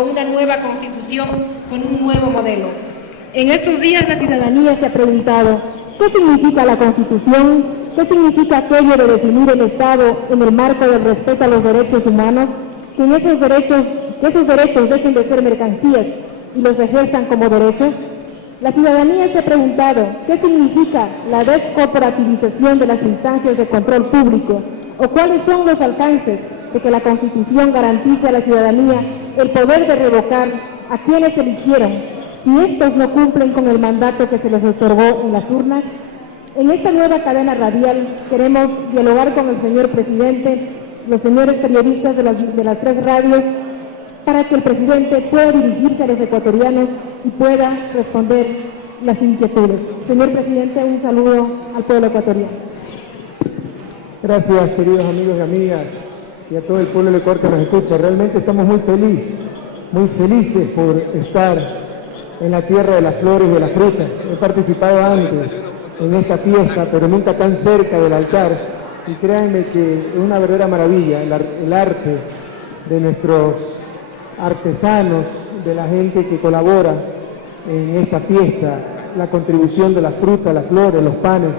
con una nueva constitución, con un nuevo modelo. En estos días la ciudadanía se ha preguntado, ¿qué significa la Constitución? ¿Qué significa aquello de definir el Estado en el marco del respeto a los derechos humanos? Que esos derechos dejen de ser mercancías y los ejerzan como derechos. La ciudadanía se ha preguntado, ¿qué significa la descorporativización de las instancias de control público? ¿O cuáles son los alcances de que la Constitución garantice a la ciudadanía el poder de revocar a quienes eligieron, si estos no cumplen con el mandato que se les otorgó en las urnas? En esta nueva cadena radial queremos dialogar con el señor presidente, los señores periodistas de las 3 radios, para que el presidente pueda dirigirse a los ecuatorianos y pueda responder las inquietudes. Señor presidente, un saludo al pueblo ecuatoriano. Gracias, queridos amigos y amigas, y a todo el pueblo del Ecuador que nos escucha. Realmente estamos muy felices por estar en la tierra de las flores y de las frutas. He participado antes en esta fiesta, pero nunca tan cerca del altar, y créanme que es una verdadera maravilla el arte de nuestros artesanos, de la gente que colabora en esta fiesta, la contribución de las frutas, las flores, los panes.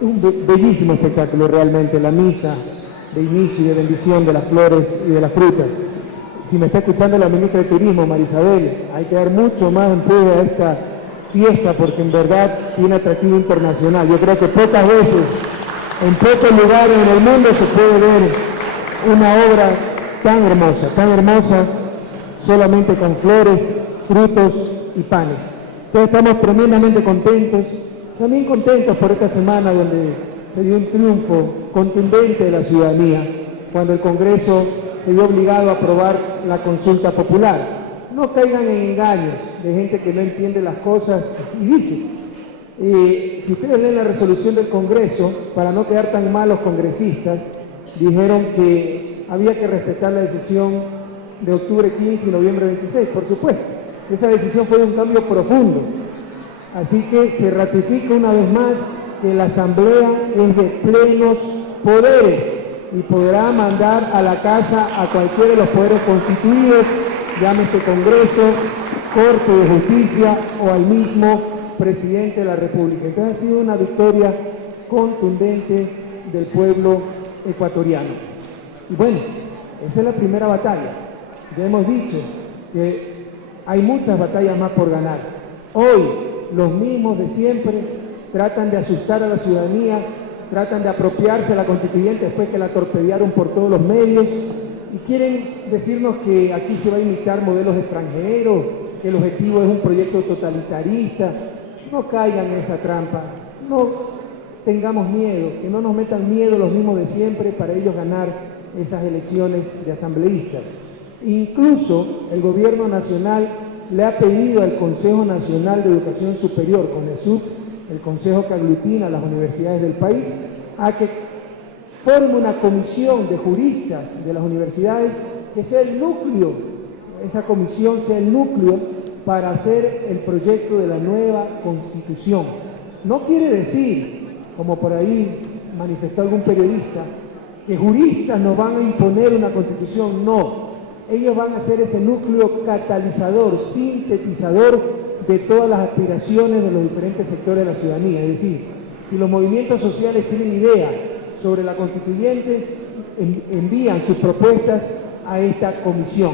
Un bellísimo espectáculo realmente, la misa de inicio y de bendición de las flores y de las frutas. Si me está escuchando la ministra de Turismo, Marisabel, hay que dar mucho más empuje a esta fiesta porque en verdad tiene atractivo internacional. Yo creo que pocas veces, en pocos lugares en el mundo se puede ver una obra tan hermosa, solamente con flores, frutos y panes. Entonces estamos tremendamente contentos, también contentos por esta semana donde se dio un triunfo contundente de la ciudadanía, cuando el Congreso se vio obligado a aprobar la consulta popular. No caigan en engaños de gente que no entiende las cosas y dice, si ustedes leen la resolución del Congreso, para no quedar tan mal los congresistas, dijeron que había que respetar la decisión de octubre 15 y noviembre 26, por supuesto. Esa decisión fue de un cambio profundo. Así que se ratifica una vez más que la Asamblea es de plenos poderes y podrá mandar a la casa a cualquiera de los poderes constituidos, llámese Congreso, Corte de Justicia o al mismo Presidente de la República. Entonces ha sido una victoria contundente del pueblo ecuatoriano. Y bueno, esa es la primera batalla. Ya hemos dicho que hay muchas batallas más por ganar. Hoy, los mismos de siempre tratan de asustar a la ciudadanía, tratan de apropiarse de la constituyente después que la torpedearon por todos los medios y quieren decirnos que aquí se va a imitar modelos extranjeros, que el objetivo es un proyecto totalitarista. No caigan en esa trampa, no tengamos miedo, que no nos metan miedo los mismos de siempre para ellos ganar esas elecciones de asambleístas. Incluso el gobierno nacional le ha pedido al Consejo Nacional de Educación Superior, CONESUB, el consejo que aglutina a las universidades del país, a que forme una comisión de juristas de las universidades que sea el núcleo, esa comisión sea el núcleo para hacer el proyecto de la nueva Constitución. No quiere decir, como por ahí manifestó algún periodista, que juristas nos van a imponer una Constitución, no. Ellos van a ser ese núcleo catalizador, sintetizador de todas las aspiraciones de los diferentes sectores de la ciudadanía. Es decir, si los movimientos sociales tienen idea sobre la constituyente, envían sus propuestas a esta comisión.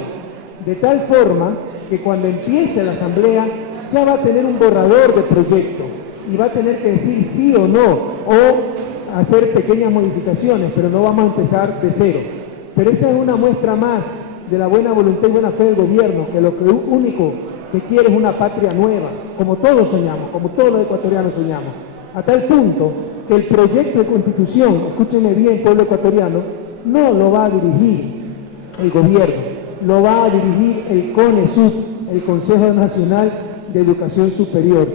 De tal forma que cuando empiece la asamblea ya va a tener un borrador de proyecto y va a tener que decir sí o no, o hacer pequeñas modificaciones, pero no vamos a empezar de cero. Pero esa es una muestra más de la buena voluntad y buena fe del gobierno, que lo único que quiere es una patria nueva, como todos soñamos, como todos los ecuatorianos soñamos, a tal punto que el proyecto de constitución, escúchenme bien, pueblo ecuatoriano, no lo va a dirigir el gobierno, lo va a dirigir el CONESUB, el Consejo Nacional de Educación Superior.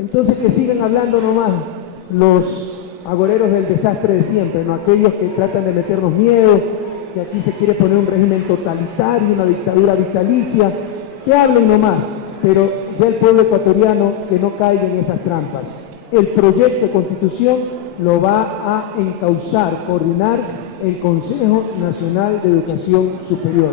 Entonces que sigan hablando nomás los agoreros del desastre de siempre, no aquellos que tratan de meternos miedo, que aquí se quiere poner un régimen totalitario, una dictadura vitalicia, que hablen nomás, pero ya el pueblo ecuatoriano que no caiga en esas trampas. El proyecto de constitución lo va a encauzar, coordinar el Consejo Nacional de Educación Superior.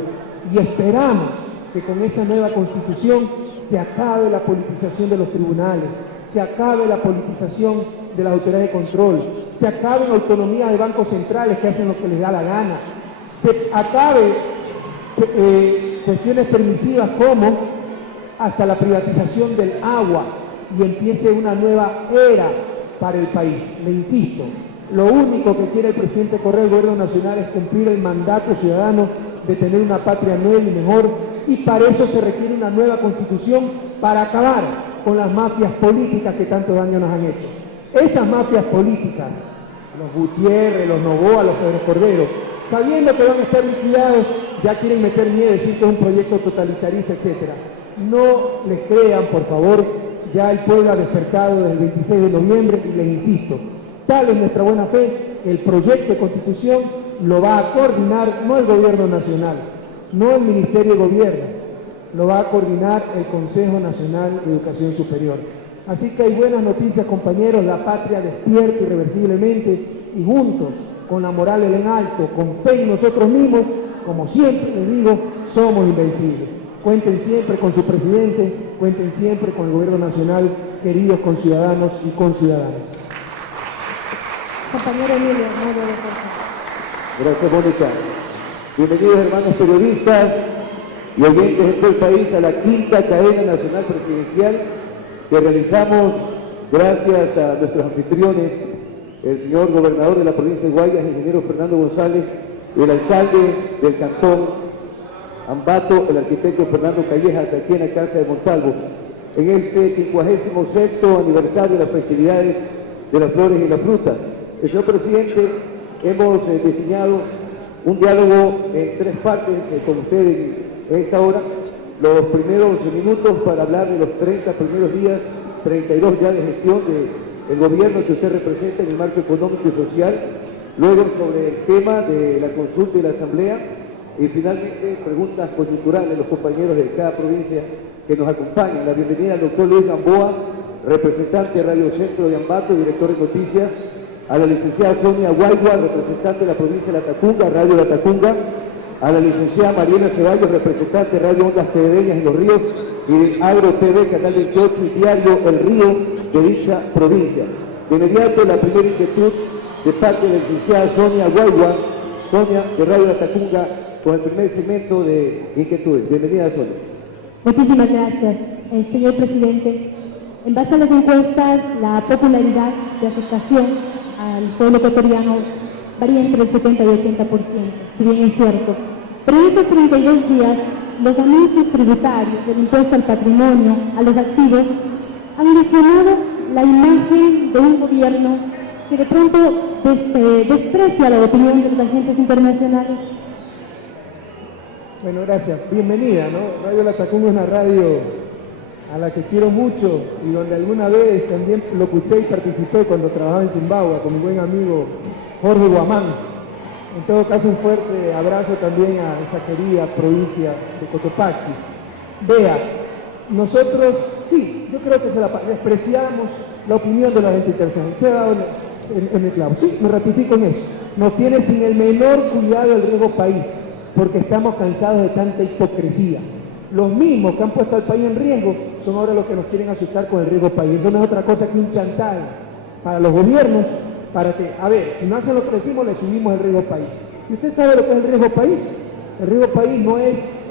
Y esperamos que con esa nueva constitución se acabe la politización de los tribunales, se acabe la politización de las autoridades de control, se acabe la autonomía de bancos centrales que hacen lo que les da la gana, se acabe cuestiones permisivas como hasta la privatización del agua y empiece una nueva era para el país. Le insisto, lo único que quiere el presidente Correa del Gobierno Nacional es cumplir el mandato ciudadano de tener una patria nueva y mejor, y para eso se requiere una nueva constitución para acabar con las mafias políticas que tanto daño nos han hecho. Esas mafias políticas, los Gutiérrez, los Noboa, los Pedro Cordero, sabiendo que van a estar liquidados, ya quieren meter miedo, decir que es un proyecto totalitarista, etc. No les crean, por favor, ya el pueblo ha despertado desde el 26 de noviembre y les insisto, tal es nuestra buena fe, el proyecto de constitución lo va a coordinar no el Gobierno Nacional, no el Ministerio de Gobierno, lo va a coordinar el Consejo Nacional de Educación Superior. Así que hay buenas noticias, compañeros, la patria despierta irreversiblemente y juntos, con la moral en alto, con fe en nosotros mismos, como siempre les digo, somos invencibles. Cuenten siempre con su presidente, cuenten siempre con el Gobierno Nacional, queridos conciudadanos y conciudadanas. Compañero Emilio, no lo dejo. Gracias, Mónica. Bienvenidos, hermanos periodistas y oyentes de todo el país, a la quinta cadena nacional presidencial que realizamos gracias a nuestros anfitriones, el señor gobernador de la provincia de Guayas, ingeniero Fernando González, y el alcalde del cantón Ambato, el arquitecto Fernando Callejas, aquí en la Casa de Montalvo, en este 56º aniversario de las festividades de las flores y las frutas. Señor presidente, hemos diseñado un diálogo en 3 partes con usted en esta hora. Los primeros minutos para hablar de los 30 primeros días, 32 ya de gestión del gobierno que usted representa en el marco económico y social. Luego sobre el tema de la consulta y la asamblea. Y finalmente preguntas coyunturales de los compañeros de cada provincia que nos acompañan. La bienvenida al doctor Luis Gamboa, representante de Radio Centro de Ambato, director de noticias. A la licenciada Sonia Guaygua, representante de la provincia de La Tacunga, Radio La Tacunga. A la licenciada Mariela Ceballos, representante de Radio Ondas Tevedeñas en Los Ríos y de Agro TV, Canal 28 y Diario El Río de dicha provincia. De inmediato la primera inquietud de parte de la licenciada Sonia Guaygua, Sonia de Radio La Tacunga, con el primer segmento de inquietudes. Bienvenida, Sonia. Muchísimas gracias, señor presidente. En base a las encuestas, la popularidad de aceptación al pueblo ecuatoriano varía entre el 70 y 80%, si bien es cierto. Pero en estos 32 días, los anuncios tributarios del impuesto al patrimonio, a los activos, han lesionado la imagen de un gobierno que de pronto desprecia la opinión de los agentes internacionales. Bueno, gracias. Bienvenida, ¿no? Radio La Tacunga es una radio a la que quiero mucho y donde alguna vez también locuté y participé cuando trabajaba en Zimbabue con mi buen amigo Jorge Guamán. En todo caso, un fuerte abrazo también a esa querida provincia de Cotopaxi. Vea, nosotros, sí, yo creo que despreciamos la opinión de la gente internacional. Usted ha dado en el clavo. Sí, me ratifico en eso. Nos tiene sin el menor cuidado el riesgo país, porque estamos cansados de tanta hipocresía. Los mismos que han puesto al país en riesgo son ahora los que nos quieren asustar con el riesgo país. Eso no es otra cosa que un chantaje para los gobiernos, para que, a ver, si no hacen lo que decimos, le subimos el riesgo país. ¿Y usted sabe lo que es el riesgo país? El riesgo país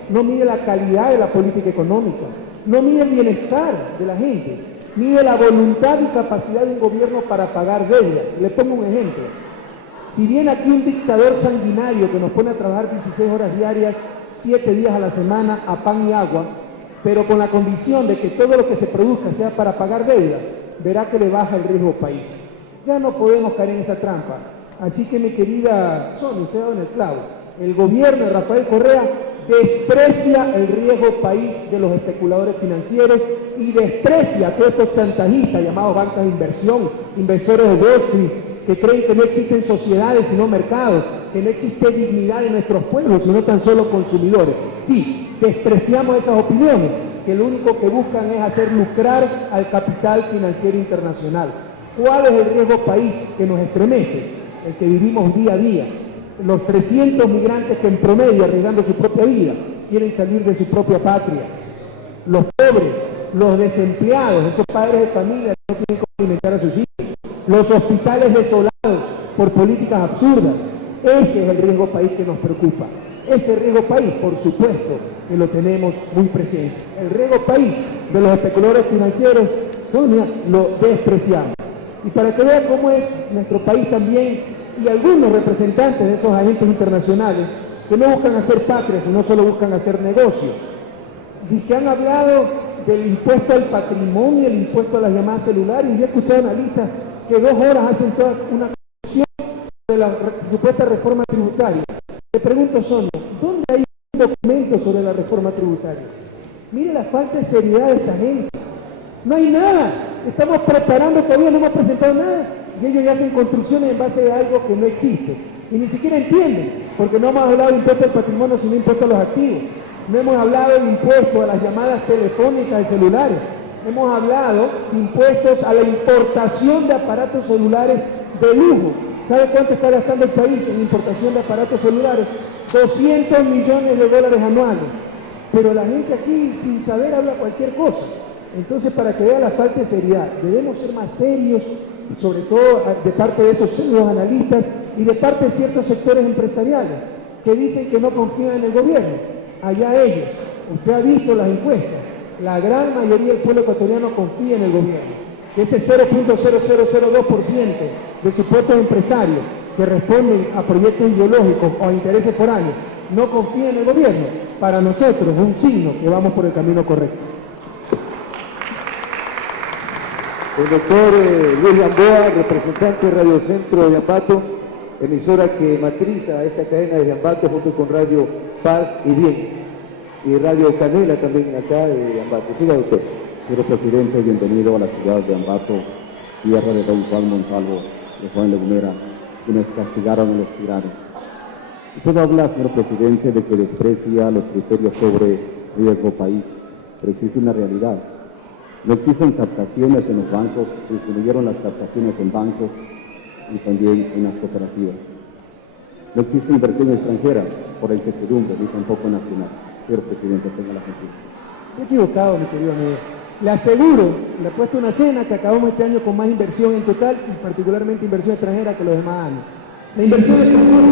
no mide la calidad de la política económica, no mide el bienestar de la gente, mide la voluntad y capacidad de un gobierno para pagar deuda. Le pongo un ejemplo. Si viene aquí un dictador sanguinario que nos pone a trabajar 16 horas diarias, 7 días a la semana, a pan y agua, pero con la condición de que todo lo que se produzca sea para pagar deuda, verá que le baja el riesgo país. Ya no podemos caer en esa trampa. Así que, mi querida Sonia, usted ha dado en el clavo. El gobierno de Rafael Correa desprecia el riesgo país de los especuladores financieros y desprecia a todos estos chantajistas llamados bancas de inversión, inversores de Wall Street, que creen que no existen sociedades sino mercados, que no existe dignidad en nuestros pueblos sino tan solo consumidores. Sí, despreciamos esas opiniones, que lo único que buscan es hacer lucrar al capital financiero internacional. ¿Cuál es el riesgo país que nos estremece? El que vivimos día a día. Los 300 migrantes que en promedio, arriesgando su propia vida, quieren salir de su propia patria. Los pobres, los desempleados, esos padres de familia que no tienen cómo alimentar a sus hijos, los hospitales desolados por políticas absurdas. Ese es el riesgo país que nos preocupa. Ese riesgo país, por supuesto, que lo tenemos muy presente. El riesgo país de los especuladores financieros, lo despreciamos. Y para que vean cómo es nuestro país también, y algunos representantes de esos agentes internacionales, que no buscan hacer patria, sino solo buscan hacer negocios, y que han hablado del impuesto al patrimonio, el impuesto a las llamadas celulares, y yo he escuchado analistas que 2 horas hacen toda una discusión de la supuesta reforma tributaria. Le pregunto, Sonia, ¿dónde hay un documento sobre la reforma tributaria? Mire la falta de seriedad de esta gente. No hay nada. Estamos preparando, todavía no hemos presentado nada, y ellos ya hacen construcciones en base a algo que no existe. Y ni siquiera entienden, porque no hemos hablado de impuesto al patrimonio, sino impuesto a los activos. No hemos hablado de impuesto a las llamadas telefónicas de celulares. Hemos hablado de impuestos a la importación de aparatos celulares de lujo. ¿Sabe cuánto está gastando el país en importación de aparatos celulares? 200 millones de dólares anuales. Pero la gente aquí, sin saber, habla cualquier cosa. Entonces, para que vea la falta de seriedad, debemos ser más serios, sobre todo de parte de esos serios analistas y de parte de ciertos sectores empresariales que dicen que no confían en el gobierno. Allá ellos. Usted ha visto las encuestas. La gran mayoría del pueblo ecuatoriano confía en el gobierno. Ese 0.0002% de supuestos empresarios que responden a proyectos ideológicos o a intereses foráneos no confía en el gobierno. Para nosotros es un signo que vamos por el camino correcto. El doctor Luis Gamboa, representante de Radio Centro de Ambato, emisora que matriza esta cadena de Ambato junto con Radio Paz y Bien, y Radio Canela también acá de Ambato. Siga, doctor. Señor presidente, bienvenido a la ciudad de Ambato, tierra de don Juan Montalvo, de Juan Legumera, quienes castigaron a los tiranos. Usted habla, señor presidente, de que desprecia los criterios sobre riesgo país, pero existe una realidad. No existen captaciones en los bancos, disminuyeron las captaciones en bancos y también en las cooperativas. No existe inversión extranjera por la incertidumbre, ni tampoco nacional. Señor presidente, tenga la gentileza. Estoy equivocado, mi querido amigo. Le aseguro, le he puesto una cena que acabamos este año con más inversión en total y particularmente inversión extranjera que los demás años. La inversión extranjera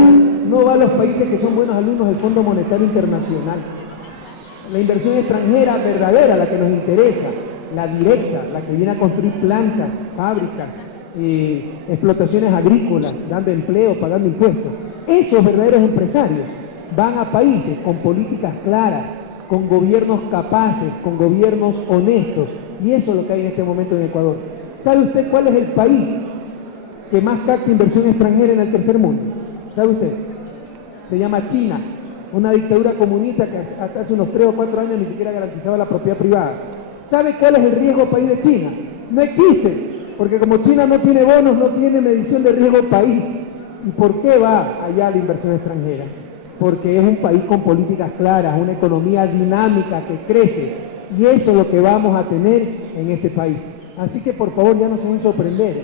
no va a los países que son buenos alumnos del Fondo Monetario Internacional. La inversión extranjera verdadera, la que nos interesa, la directa, la que viene a construir plantas, fábricas, explotaciones agrícolas, dando empleo, pagando impuestos. Esos verdaderos empresarios van a países con políticas claras, con gobiernos capaces, con gobiernos honestos, y eso es lo que hay en este momento en Ecuador. ¿Sabe usted cuál es el país que más capta inversión extranjera en el tercer mundo? ¿Sabe usted? Se llama China, una dictadura comunista que hasta hace unos 3 o 4 años ni siquiera garantizaba la propiedad privada. ¿Sabe cuál es el riesgo país de China? No existe, porque como China no tiene bonos, no tiene medición de riesgo país. ¿Y por qué va allá la inversión extranjera? Porque es un país con políticas claras, una economía dinámica que crece, y eso es lo que vamos a tener en este país. Así que por favor ya no se van a sorprender,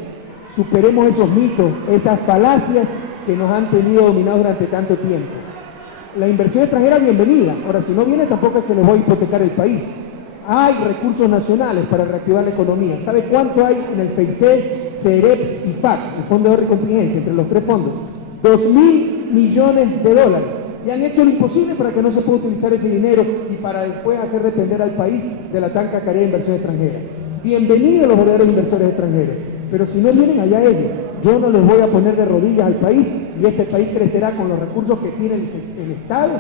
superemos esos mitos, esas falacias que nos han tenido dominados durante tanto tiempo. La inversión extranjera, bienvenida. Ahora, si no viene, tampoco es que les voy a hipotecar el país. Hay recursos nacionales para reactivar la economía. ¿Sabe cuánto hay en el FEICE, CEREPS y FAC, el Fondo de Ahorro y Contingencia, entre los 3 fondos? 2.000 millones de dólares. Y han hecho lo imposible para que no se pueda utilizar ese dinero y para después hacer depender al país de la tan cacareada inversión extranjera. Bienvenidos los verdaderos inversores extranjeros, pero si no vienen, allá ellos. Yo no les voy a poner de rodillas al país, y este país crecerá con los recursos que tiene el Estado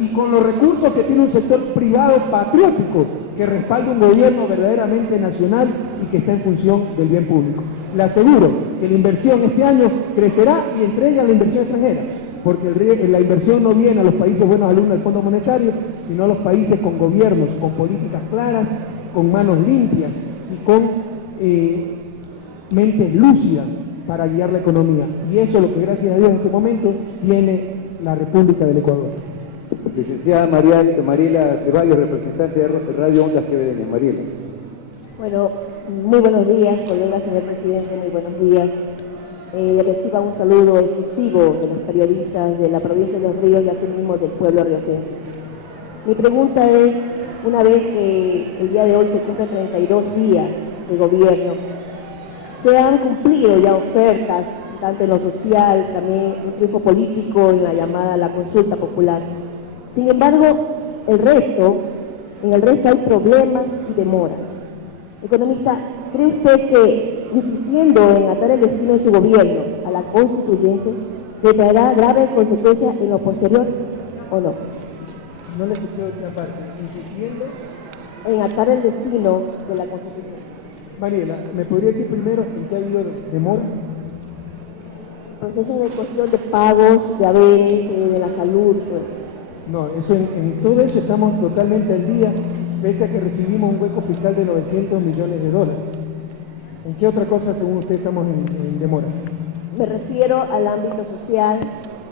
y con los recursos que tiene un sector privado patriótico que respalda un gobierno verdaderamente nacional y que está en función del bien público. Le aseguro que la inversión este año crecerá y entrega la inversión extranjera, porque la inversión no viene a los países buenos alumnos del Fondo Monetario, sino a los países con gobiernos, con políticas claras, con manos limpias y con mentes lúcidas para guiar la economía. Y eso es lo que, gracias a Dios, en este momento tiene la República del Ecuador. Licenciada Mariela Ceballos, representante de Radio Ondas TVN. Mariela. Bueno, muy buenos días, colega, señor presidente, muy buenos días. Reciba un saludo efusivo de los periodistas de la provincia de Los Ríos y asimismo del pueblo riocense. Mi pregunta es, una vez que el día de hoy se cumplen 32 días de gobierno, ¿se han cumplido ya ofertas, tanto en lo social, también un triunfo político en la llamada la consulta popular? Sin embargo, en el resto hay problemas y demoras. Economista, ¿cree usted que insistiendo en atar el destino de su gobierno a la constituyente le traerá graves consecuencias en lo posterior o no? No le escuché otra parte. Insistiendo. En atar el destino de la constitución. Mariela, ¿me podría decir primero en qué ha habido demora? Procesos de cuestión de pagos, de haberes, de la salud, pues. No, eso en todo eso estamos totalmente al día, pese a que recibimos un hueco fiscal de 900 millones de dólares. ¿En qué otra cosa, según usted, estamos en demora? Me refiero al ámbito social,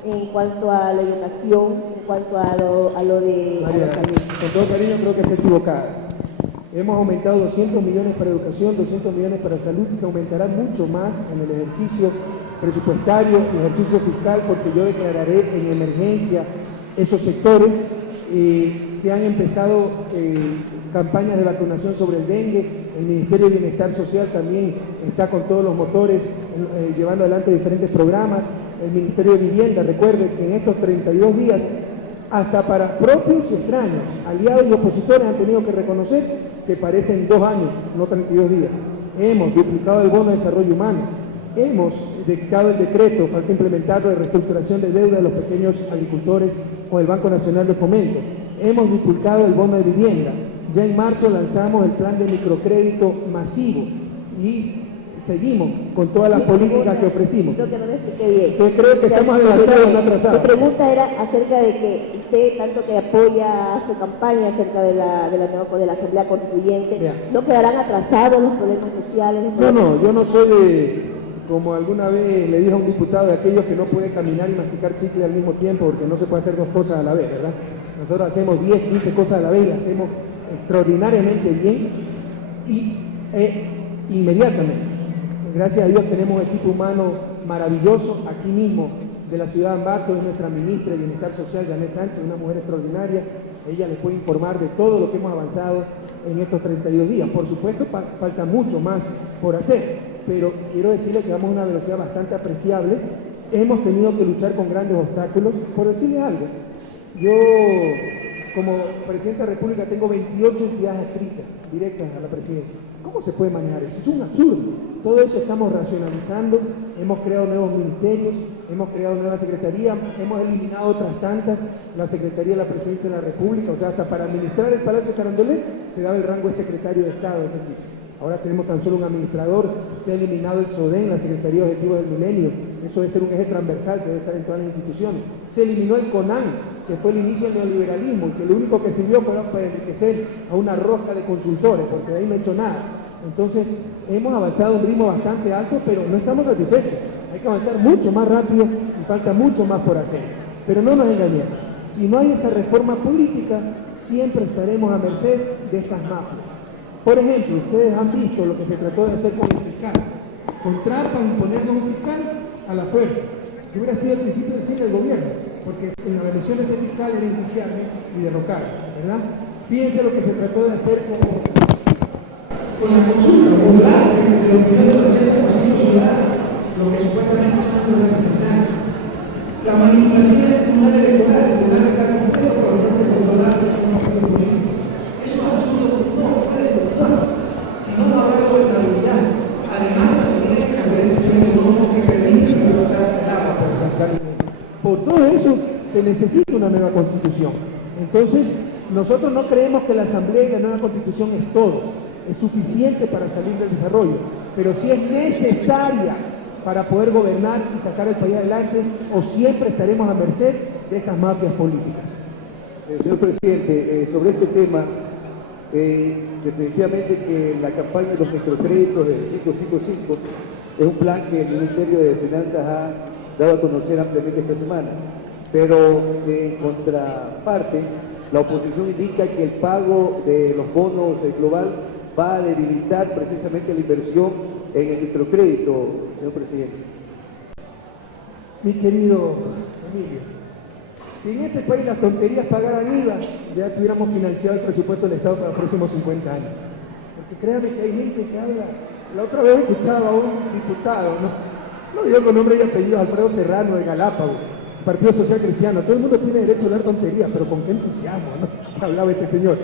en cuanto a la educación, en cuanto a lo de María, la salud. con todo cariño, creo que está equivocada. Hemos aumentado 200 millones para educación, 200 millones para salud, y se aumentará mucho más en el ejercicio presupuestario y ejercicio fiscal, porque yo declararé en emergencia esos sectores. Se han empezado campañas de vacunación sobre el dengue. El Ministerio de Bienestar Social también está con todos los motores llevando adelante diferentes programas. El Ministerio de Vivienda, recuerde que en estos 32 días, hasta para propios y extraños, aliados y opositores han tenido que reconocer que parecen 2 años, no 32 días. Hemos duplicado el bono de desarrollo humano, hemos dictado el decreto, falta implementarlo, de reestructuración de deuda de los pequeños agricultores con el Banco Nacional de Fomento, hemos duplicado el bono de vivienda, ya en marzo lanzamos el plan de microcrédito masivo y seguimos con todas las políticas que ofrecimos. Creo que no me expliqué bien. Yo creo que estamos adelantados, no atrasados. Mi pregunta era acerca de que usted, tanto que apoya, hace campaña acerca de la Asamblea Constituyente, Bien. ¿no quedarán atrasados los problemas sociales? No, yo no soy de, como alguna vez le dije a un diputado, de aquellos que no puede caminar y masticar chicle al mismo tiempo, porque no se puede hacer 2 cosas a la vez, ¿verdad? Nosotros hacemos 10, 15 cosas a la vez y hacemos extraordinariamente bien y inmediatamente. Gracias a Dios tenemos un equipo humano maravilloso aquí mismo de la ciudad de Ambato. Es nuestra ministra de Bienestar Social, Janet Sánchez, una mujer extraordinaria. Ella les puede informar de todo lo que hemos avanzado en estos 32 días. Por supuesto, falta mucho más por hacer, pero quiero decirles que vamos a una velocidad bastante apreciable. Hemos tenido que luchar con grandes obstáculos. Por decirles algo, yo como presidente de la República tengo 28 entidades adscritas directas a la presidencia. ¿Cómo se puede manejar eso? Es un absurdo. Todo eso estamos racionalizando, hemos creado nuevos ministerios, hemos creado nuevas secretarías, hemos eliminado otras tantas, la Secretaría de la Presidencia de la República, o sea, hasta para administrar el Palacio de Carondelet se daba el rango de secretario de Estado de ese tipo. Ahora tenemos tan solo un administrador, se ha eliminado el SODEN, la Secretaría de Objetivos del Milenio, eso debe ser un eje transversal que debe estar en todas las instituciones. Se eliminó el CONAN, que fue el inicio del neoliberalismo, y que lo único que sirvió fue para enriquecer a una rosca de consultores, porque de ahí no he hecho nada. Entonces, hemos avanzado a un ritmo bastante alto, pero no estamos satisfechos. Hay que avanzar mucho más rápido y falta mucho más por hacer. Pero no nos engañemos. Si no hay esa reforma política, siempre estaremos a merced de estas mafias. Por ejemplo, ustedes han visto lo que se trató de hacer con el fiscal. Contratan imponernos un fiscal a la fuerza, que hubiera sido el principio del fin del gobierno, porque en la elección de ese fiscal era iniciarme y derrocarme, ¿verdad? Fíjense lo que se trató de hacer con la consulta, burlarse de los finales del 80% ciudadanos, lo que supuestamente son los representantes. La manipulación del tribunal electoral, el tribunal está completo por los que controlar que son los políticos. Eso es absurdo, no puede gustar. Si no, no habrá gobernabilidad. Además, la política de estabilización económica que permite que se pasar el agua por sacar. Por todo eso se necesita una nueva constitución. Entonces, nosotros no creemos que la Asamblea y la nueva constitución es todo. Es suficiente para salir del desarrollo, pero sí es necesaria para poder gobernar y sacar el país adelante, o siempre estaremos a merced de estas mafias políticas. Señor presidente, sobre este tema, definitivamente que la campaña de los microcréditos del 555 es un plan que el Ministerio de Finanzas ha dado a conocer ampliamente esta semana, pero en contraparte, la oposición indica que el pago de los bonos global va a debilitar precisamente la inversión en el microcrédito, señor presidente. Mi querido Emilio, Si en este país las tonterías pagaran IVA, ya tuviéramos financiado el presupuesto del Estado para los próximos 50 años. Porque créame que hay gente que habla. La otra vez escuchaba a un diputado, no digo con nombre y apellido, Alfredo Serrano de Galápagos, Partido Social Cristiano. Todo el mundo tiene derecho a hablar tonterías, pero con qué entusiasmo, ¿no? Que hablaba este señor.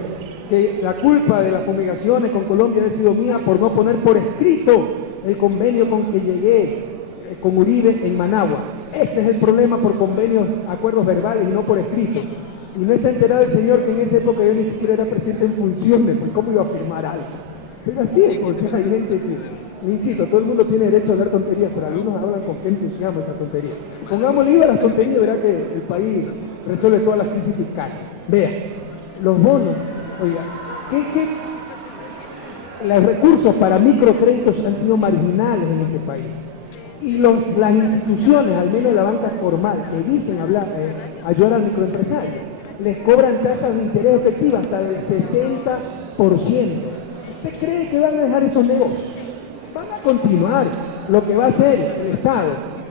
Que la culpa de las fumigaciones con Colombia ha sido mía por no poner por escrito el convenio con que llegué con Uribe en Managua. Ese es el problema, por convenios, acuerdos verbales y no por escrito. Y no está enterado el señor que en esa época yo ni siquiera era presidente en funciones, pues cómo iba a firmar algo. Pero así es, o sea, hay gente que, insisto, todo el mundo tiene derecho a hablar tonterías, pero algunos hablan con qué entusiasmo esas tonterías. Pongámosle IVA a las tonterías, verá que el país resuelve todas las crisis fiscales. Vean, los bonos, oiga, los recursos para microcréditos han sido marginales en este país. Y las instituciones, al menos la banca formal, que dicen ayudar al microempresario, les cobran tasas de interés efectivas hasta del 60%. ¿Usted cree que van a dejar esos negocios? Van a continuar. Lo que va a hacer el Estado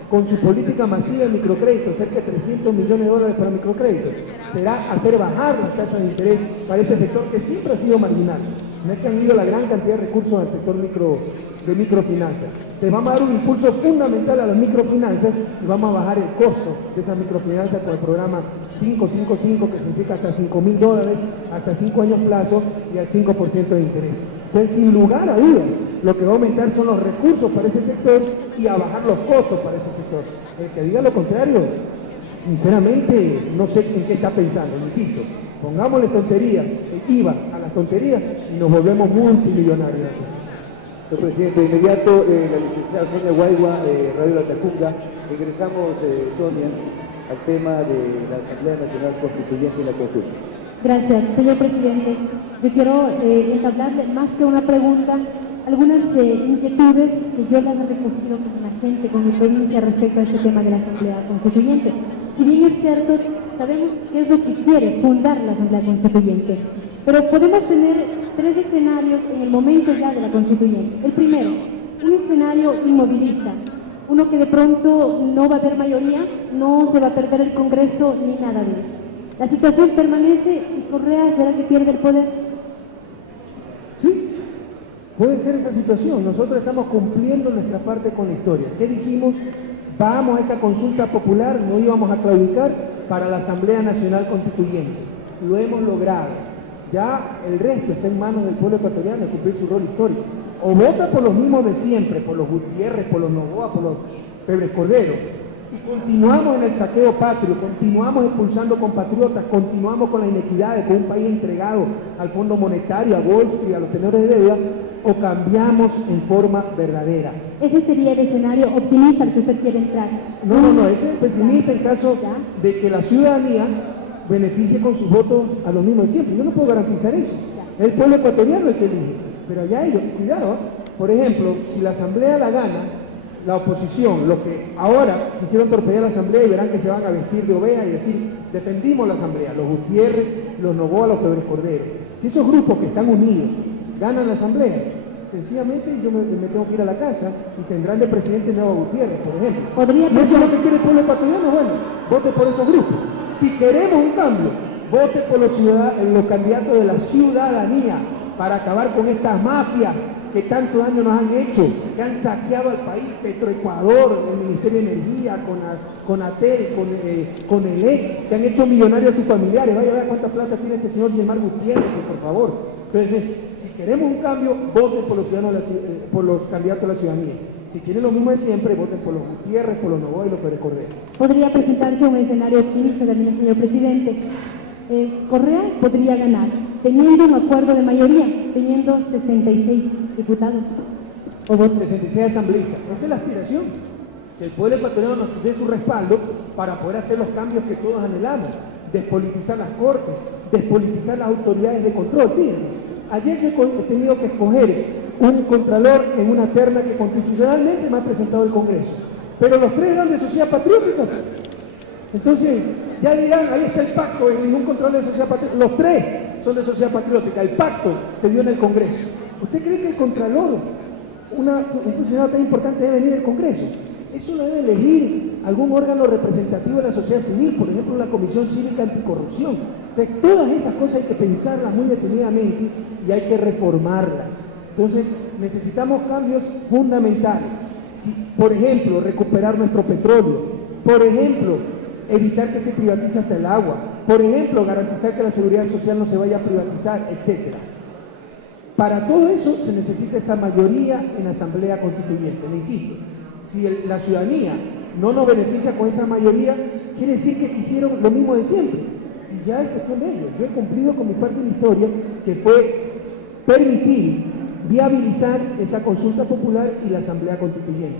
con su política masiva de microcréditos, cerca de 300 millones de dólares para microcréditos, será hacer bajar las tasas de interés para ese sector que siempre ha sido marginal. No es que han ido la gran cantidad de recursos al sector de microfinanzas. Te vamos a dar un impulso fundamental a las microfinanzas y vamos a bajar el costo de esas microfinanzas con el programa 555, que significa hasta $5.000, hasta 5 años plazo y al 5% de interés. Entonces, sin lugar a dudas, lo que va a aumentar son los recursos para ese sector y a bajar los costos para ese sector. El que diga lo contrario, sinceramente, no sé en qué está pensando, insisto. Pongámosle tonterías, IVA a las tonterías y nos volvemos multimillonarios. Señor presidente, de inmediato, la licenciada Sonia Guaigua, Radio La Tacunga. Ingresamos, Sonia, al tema de la Asamblea Nacional Constituyente y la consulta. Gracias, señor presidente. Yo quiero entablarle, más que una pregunta, algunas inquietudes que yo las he recogido con la gente, con mi provincia respecto a este tema de la Asamblea Constituyente. Si bien es cierto, sabemos qué es lo que quiere fundar la Asamblea Constituyente, pero podemos tener 3 escenarios en el momento ya de la Constituyente. El primero, un escenario inmovilista, uno que de pronto no va a haber mayoría, no se va a perder el Congreso ni nada de eso. La situación permanece y Correa será que pierde el poder. Sí, puede ser esa situación. Nosotros estamos cumpliendo nuestra parte con la historia. ¿Qué dijimos? Vamos a esa consulta popular, no íbamos a claudicar para la Asamblea Nacional Constituyente. Lo hemos logrado. Ya el resto está en manos del pueblo ecuatoriano de cumplir su rol histórico. O vota por los mismos de siempre, por los Gutiérrez, por los Novoa, por los Febres Cordero. Y continuamos en el saqueo patrio, continuamos expulsando compatriotas, continuamos con la inequidad con un país entregado al Fondo Monetario, a Wall Street, a los tenedores de deuda, o cambiamos en forma verdadera. Ese sería el escenario optimista al que usted quiere entrar. No, ese es el pesimista en caso de que la ciudadanía beneficie con sus votos a los mismos de siempre. Yo no puedo garantizar eso. Es el pueblo ecuatoriano el que elige. Pero allá ellos, cuidado, por ejemplo, si la Asamblea la gana, la oposición, lo que ahora quisieron torpedear la Asamblea y verán que se van a vestir de oveja y decir, defendimos la Asamblea, los Gutiérrez, los Novoa, los Febres Cordero. Si esos grupos que están unidos ganan la Asamblea, sencillamente yo me tengo que ir a la casa y tendrán de presidente Nueva Gutiérrez, por ejemplo. Si eso es lo que quiere el pueblo ecuatoriano, bueno, vote por esos grupos. Si queremos un cambio, vote por los candidatos de la ciudadanía para acabar con estas mafias que tanto daño nos han hecho, que han saqueado al país, Petroecuador, el Ministerio de Energía, con ATEL, con ELEC, que han hecho millonarios a sus familiares. Vaya a ver cuánta plata tiene este señor Guilmar Gutiérrez, por favor. Entonces, si queremos un cambio, voten por los ciudadanos, por los candidatos a la ciudadanía. Si quieren lo mismo de siempre, voten por los Gutiérrez, por los Novoa y los Febres Cordero. Podría presentarse un escenario optimista también, señor presidente. Correa podría ganar, teniendo un acuerdo de mayoría, teniendo 66 diputados. O 66 asambleístas. Esa es la aspiración. Que el pueblo ecuatoriano nos dé su respaldo para poder hacer los cambios que todos anhelamos. Despolitizar las cortes, despolitizar las autoridades de control. Fíjense, ayer yo he tenido que escoger un contralor en una terna que constitucionalmente me ha presentado el Congreso. Pero los 3 eran de Sociedad Patriótica. Entonces, ya dirán, ahí está el pacto, en ningún control de Sociedad Patriótica. Los 3 son de Sociedad Patriótica. El pacto se dio en el Congreso. ¿Usted cree que el contralor, un funcionario tan importante, debe venir al Congreso? Eso lo debe elegir algún órgano representativo de la sociedad civil, por ejemplo la Comisión Cívica Anticorrupción. Entonces, todas esas cosas hay que pensarlas muy detenidamente y hay que reformarlas. Entonces, necesitamos cambios fundamentales. Si, por ejemplo, recuperar nuestro petróleo, por ejemplo, evitar que se privatice hasta el agua, por ejemplo, garantizar que la seguridad social no se vaya a privatizar, etc. Para todo eso se necesita esa mayoría en la Asamblea Constituyente. Le insisto, si la ciudadanía no nos beneficia con esa mayoría, quiere decir que quisieron lo mismo de siempre. Y ya es cuestión de ellos. Yo he cumplido con mi parte de la historia, que fue permitir, viabilizar esa consulta popular y la Asamblea Constituyente.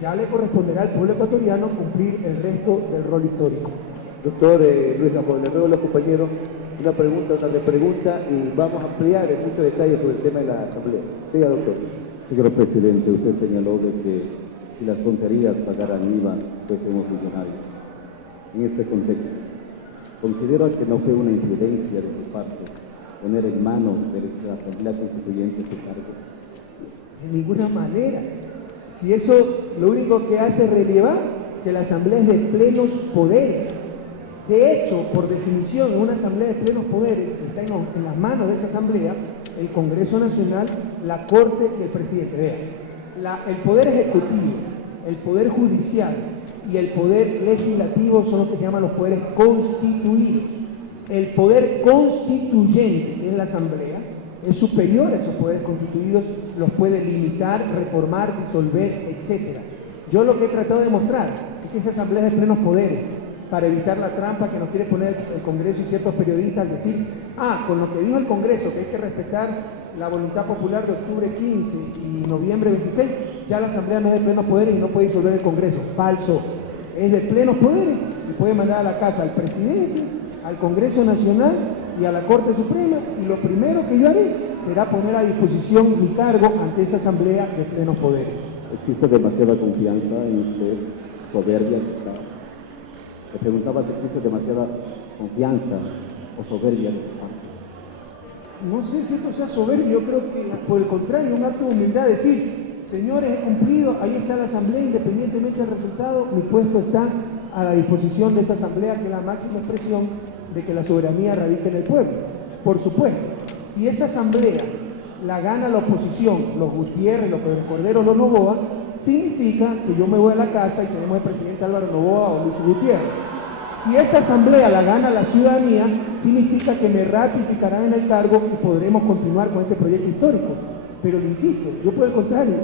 Ya le corresponderá al pueblo ecuatoriano cumplir el resto del rol histórico. Doctor Luis Gamboa, le ruego a los compañeros una pregunta tras de pregunta y vamos a ampliar en muchos detalles sobre el tema de la Asamblea. Siga, doctor. Señor presidente, usted señaló de que si las tonterías pagaran IVA, fuésemos millonarios. En este contexto, ¿considera que no fue una imprudencia de su parte poner en manos de la Asamblea Constituyente su cargo? De ninguna manera. Si eso lo único que hace es relevar que la Asamblea es de plenos poderes. De hecho, por definición, una Asamblea de plenos poderes está en las manos de esa Asamblea el Congreso Nacional, la Corte y el Presidente. Vean, el Poder Ejecutivo, el Poder Judicial y el Poder Legislativo son los que se llaman los poderes constituidos. El Poder Constituyente, que es la Asamblea, es superior a esos poderes constituidos, los puede limitar, reformar, disolver, etc. Yo lo que he tratado de demostrar es que esa Asamblea es de plenos poderes, para evitar la trampa que nos quiere poner el Congreso y ciertos periodistas al decir, con lo que dijo el Congreso, que hay que respetar la voluntad popular de octubre 15 y noviembre 26, ya la Asamblea no es de plenos poderes y no puede disolver el Congreso. Falso. Es de plenos poderes y puede mandar a la casa al presidente, al Congreso Nacional y a la Corte Suprema, y lo primero que yo haré será poner a disposición mi cargo ante esa Asamblea de plenos poderes. ¿Existe demasiada confianza en usted, soberbia quizá? Le preguntaba si existe demasiada confianza o soberbia de su parte. No sé si esto sea soberbio, yo creo que por el contrario, un acto de humildad, decir, señores, he cumplido, ahí está la Asamblea, independientemente del resultado, mi puesto está a la disposición de esa Asamblea, que es la máxima expresión de que la soberanía radica en el pueblo. Por supuesto, si esa Asamblea la gana la oposición, los Gutiérrez, los Pérez Cordero, los Noboa, significa que yo me voy a la casa y tenemos al presidente Álvaro Noboa o Luis Gutiérrez. Si esa Asamblea la gana la ciudadanía, significa que me ratificarán en el cargo y podremos continuar con este proyecto histórico. Pero le insisto, yo por el contrario,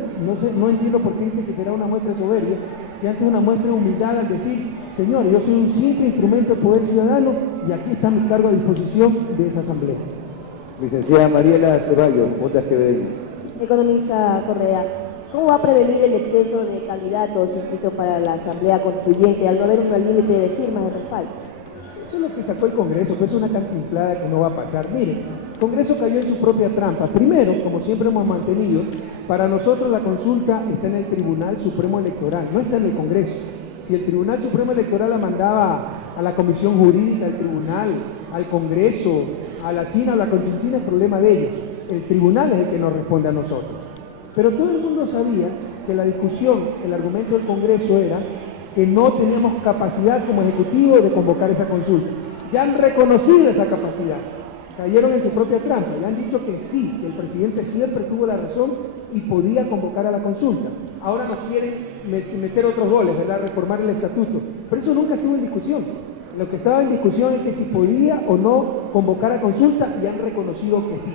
no entiendo por qué dice que será una muestra de soberbia, si antes una muestra de humildad al decir, señor, yo soy un simple instrumento del poder ciudadano y aquí está mi cargo a disposición de esa Asamblea. Licenciada Mariela Ceballos, Junta GBL. Economista Correa, ¿cómo va a prevenir el exceso de candidatos inscritos para la Asamblea Constituyente al no haber un límite de firmas de respaldo? Eso es lo que sacó el Congreso, pues es una cantinflada que no va a pasar. Mire, el Congreso cayó en su propia trampa. Primero, como siempre hemos mantenido, para nosotros la consulta está en el Tribunal Supremo Electoral, no está en el Congreso. Si el Tribunal Supremo Electoral la mandaba a la Comisión Jurídica, al Tribunal, al Congreso, a la China, a la Conchinchina, es problema de ellos. El Tribunal es el que nos responde a nosotros. Pero todo el mundo sabía que la discusión, el argumento del Congreso era que no teníamos capacidad como Ejecutivo de convocar esa consulta. Ya han reconocido esa capacidad, cayeron en su propia trampa, ya han dicho que sí, que el presidente siempre tuvo la razón y podía convocar a la consulta. Ahora nos quieren meter otros goles, ¿verdad? Reformar el estatuto, pero eso nunca estuvo en discusión. Lo que estaba en discusión es que si podía o no convocar a consulta, y han reconocido que sí.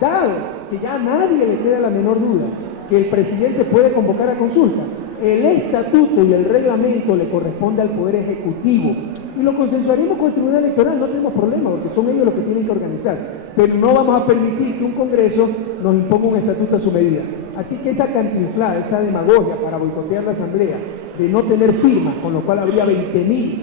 Dado que ya a nadie le queda la menor duda que el presidente puede convocar a consulta, el estatuto y el reglamento le corresponde al Poder Ejecutivo y lo consensuaremos con el Tribunal Electoral, no tenemos problema porque son ellos los que tienen que organizar, pero no vamos a permitir que un Congreso nos imponga un estatuto a su medida. Así que esa cantinflada, esa demagogia para boicotear la Asamblea, de no tener firmas, con lo cual habría 20.000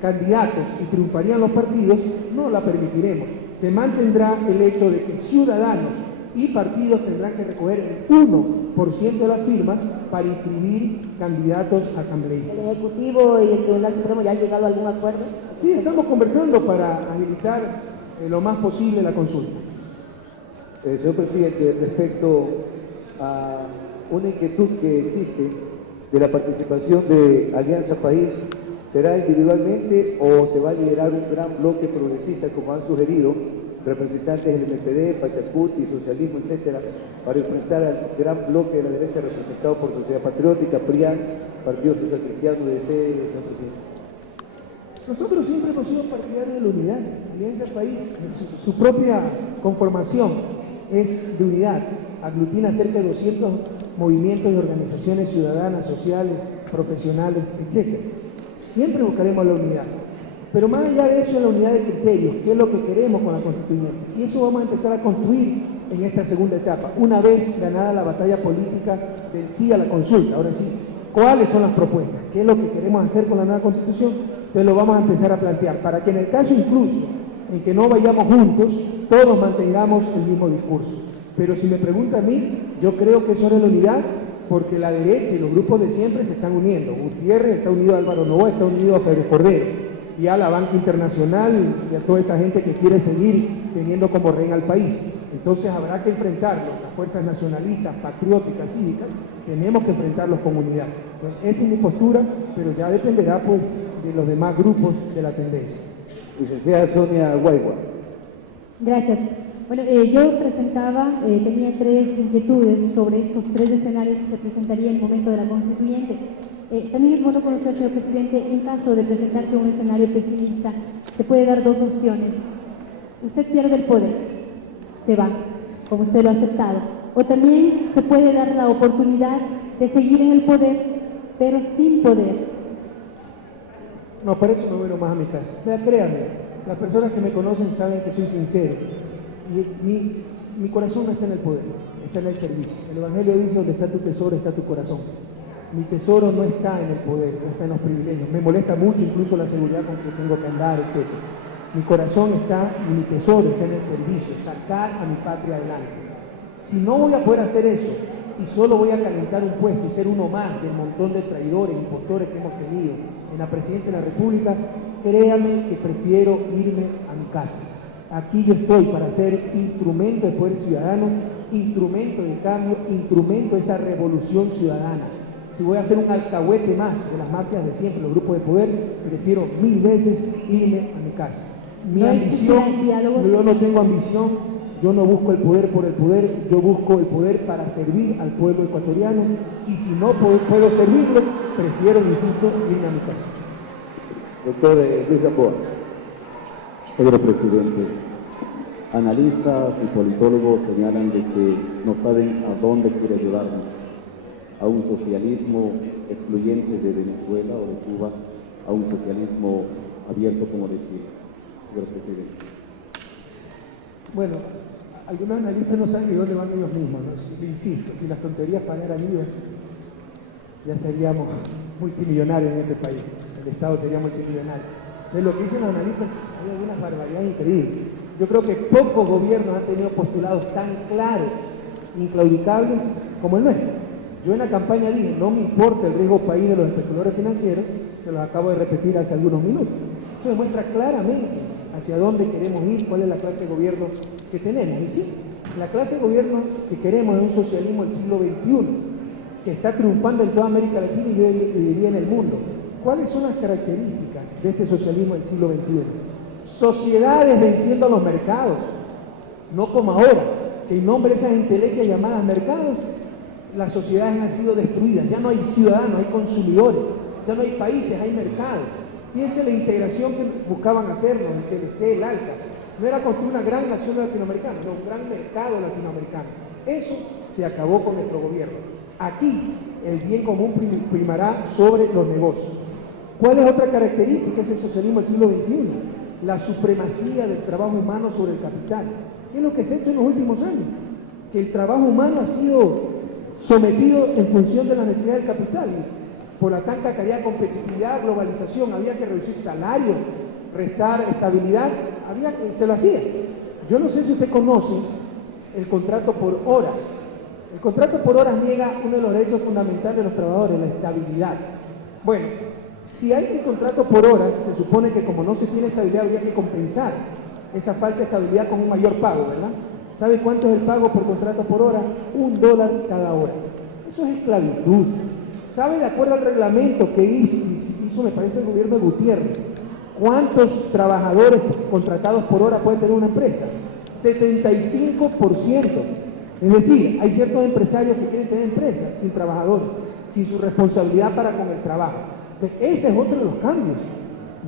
candidatos y triunfarían los partidos, no la permitiremos. Se mantendrá el hecho de que ciudadanos y partidos tendrán que recoger el 1% de las firmas para inscribir candidatos asambleístas. ¿El Ejecutivo y el Tribunal Supremo ya han llegado a algún acuerdo? Sí, estamos conversando para agilitar lo más posible la consulta. Señor presidente, respecto a una inquietud que existe de la participación de Alianza País será individualmente o se va a liderar un gran bloque progresista, como han sugerido representantes del MPD, Pachacuti, socialismo, etcétera, para enfrentar al gran bloque de la derecha representado por Sociedad Patriótica, PRIAN, Partido Social Cristiano, DC, señor presidente? Nosotros siempre hemos sido partidarios de la unidad. Alianza País, su propia conformación es de unidad. Aglutina cerca de 200 movimientos y organizaciones ciudadanas, sociales, profesionales, etc. Siempre buscaremos la unidad. Pero más allá de eso, la unidad de criterios, qué es lo que queremos con la constituyente. Y eso vamos a empezar a construir en esta segunda etapa, una vez ganada la batalla política del sí a la consulta. Ahora sí, ¿cuáles son las propuestas? ¿Qué es lo que queremos hacer con la nueva constitución? Entonces lo vamos a empezar a plantear, para que en el caso incluso en que no vayamos juntos, todos mantengamos el mismo discurso. Pero si me pregunta a mí, yo creo que eso es la unidad, porque la derecha y los grupos de siempre se están uniendo. Gutiérrez está unido a Álvaro Novoa, está unido a Félix Cordero, y a la banca internacional y a toda esa gente que quiere seguir teniendo como rehén al país. Entonces habrá que enfrentarlos, las fuerzas nacionalistas, patrióticas, cívicas, tenemos que enfrentarlos con unidad. Entonces, esa es mi postura, pero ya dependerá pues de los demás grupos de la tendencia. Licenciada Sonia Guaigua. Gracias. Bueno, yo presentaba, tenía 3 inquietudes sobre estos 3 escenarios que se presentarían en el momento de la constituyente. También es bueno conocer, señor presidente, en caso de presentarse un escenario pesimista, se puede dar 2 opciones. Usted pierde el poder, se va, como usted lo ha aceptado. O también se puede dar la oportunidad de seguir en el poder, pero sin poder. No, para eso me voy más a mi casa. Vea, créanme, las personas que me conocen saben que soy sincero. Y mi corazón no está en el poder, está en el servicio. El Evangelio dice: donde está tu tesoro, está tu corazón. Mi tesoro no está en el poder, no está en los privilegios. Me molesta mucho incluso la seguridad con que tengo que andar, etc. Mi corazón está, y mi tesoro está en el servicio, sacar a mi patria adelante. Si no voy a poder hacer eso, y solo voy a calentar un puesto y ser uno más del montón de traidores, impostores que hemos tenido en la presidencia de la República, créame que prefiero irme a mi casa. Aquí yo estoy para ser instrumento del poder ciudadano, instrumento de cambio, instrumento de esa revolución ciudadana. Si voy a hacer un alcahuete más de las mafias de siempre, los grupos de poder, prefiero 1000 veces irme a mi casa. Mi ambición, yo no tengo ambición, yo no busco el poder por el poder, yo busco el poder para servir al pueblo ecuatoriano, y si no puedo servirlo, prefiero, insisto, irme a mi casa. Doctor Luis Gamboa. Señor presidente, analistas y politólogos señalan de que no saben a dónde quiere llevarnos, a un socialismo excluyente de Venezuela o de Cuba, a un socialismo abierto como de Chile. Señor presidente. Bueno, algunos analistas no saben de dónde van ellos mismos, ¿no? Insisto, si las tonterías pagaran IVA, ya seríamos multimillonarios en este país, el Estado sería multimillonario. De lo que dicen los analistas, hay algunas barbaridades increíbles. Yo creo que pocos gobiernos han tenido postulados tan claros, inclaudicables, como el nuestro. Yo en la campaña dije: no me importa el riesgo país de los especuladores financieros, se los acabo de repetir hace algunos minutos. Eso demuestra claramente hacia dónde queremos ir, cuál es la clase de gobierno que tenemos. Y sí, la clase de gobierno que queremos es un socialismo del siglo XXI, que está triunfando en toda América Latina y yo diría en el mundo. ¿Cuáles son las características de este socialismo del siglo XXI? Sociedades venciendo a los mercados, no como ahora, que en nombre de esas entelequias llamadas mercados, las sociedades han sido destruidas. Ya no hay ciudadanos, hay consumidores, ya no hay países, hay mercados. Fíjense la integración que buscaban hacernos, el TLC, el ALCA. No era construir una gran nación latinoamericana, sino un gran mercado latinoamericano. Eso se acabó con nuestro gobierno. Aquí el bien común primará sobre los negocios. ¿Cuál es otra característica de ese socialismo del siglo XXI? La supremacía del trabajo humano sobre el capital. ¿Qué es lo que se ha hecho en los últimos años? Que el trabajo humano ha sido sometido en función de la necesidad del capital. Por la tan cacareada competitividad, globalización, había que reducir salarios, restar estabilidad, se lo hacía. Yo no sé si usted conoce el contrato por horas. El contrato por horas niega uno de los derechos fundamentales de los trabajadores, la estabilidad. Bueno, si hay un contrato por horas, se supone que como no se tiene estabilidad, habría que compensar esa falta de estabilidad con un mayor pago, ¿verdad? ¿Sabe cuánto es el pago por contrato por hora? $1 cada hora. Eso es esclavitud. ¿Sabe, de acuerdo al reglamento que hizo me parece, el gobierno de Gutiérrez, cuántos trabajadores contratados por hora puede tener una empresa? 75%. Es decir, hay ciertos empresarios que quieren tener empresas sin trabajadores, sin su responsabilidad para con el trabajo. Entonces, ese es otro de los cambios